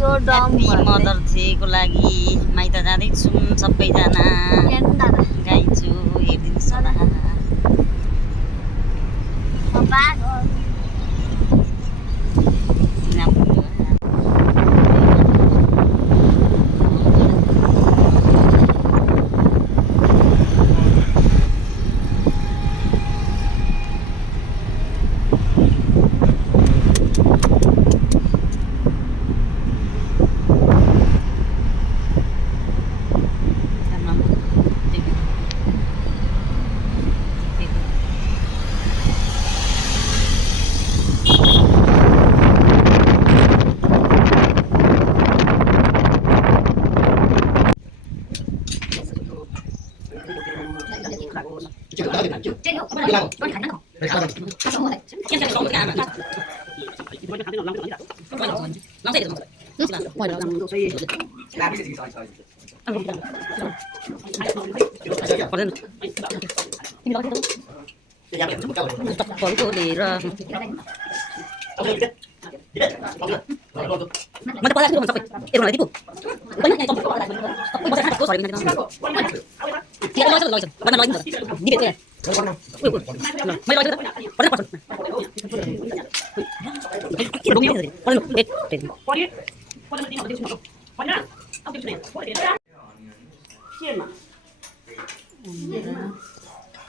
happy mothers डेको लागि माइत जाँदैछौँ सबैजना गाइजु हेरिदिनुहोस् होला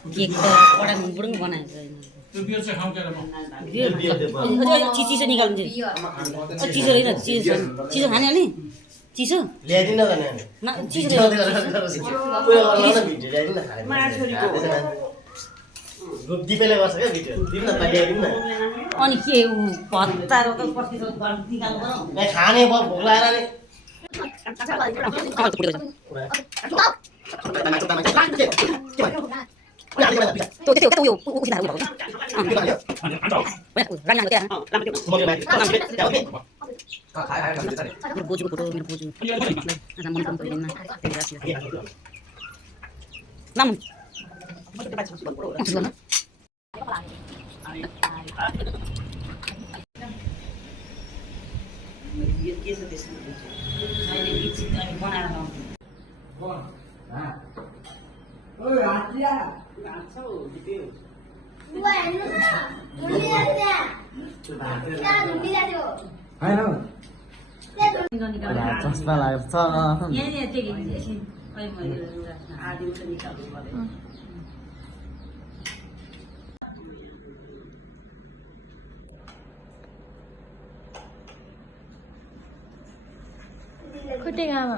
केक त बडा बुडुङ बनाएको चिसो निकाल्नु चिसो होइन चिसो खाने अलि चिसो अनि के भत्तारो त खाने भोक लागेर बोजूको फोटो मेरो बोजू मन पर्दैन चस्मा लाग्छ खुट्टे गामा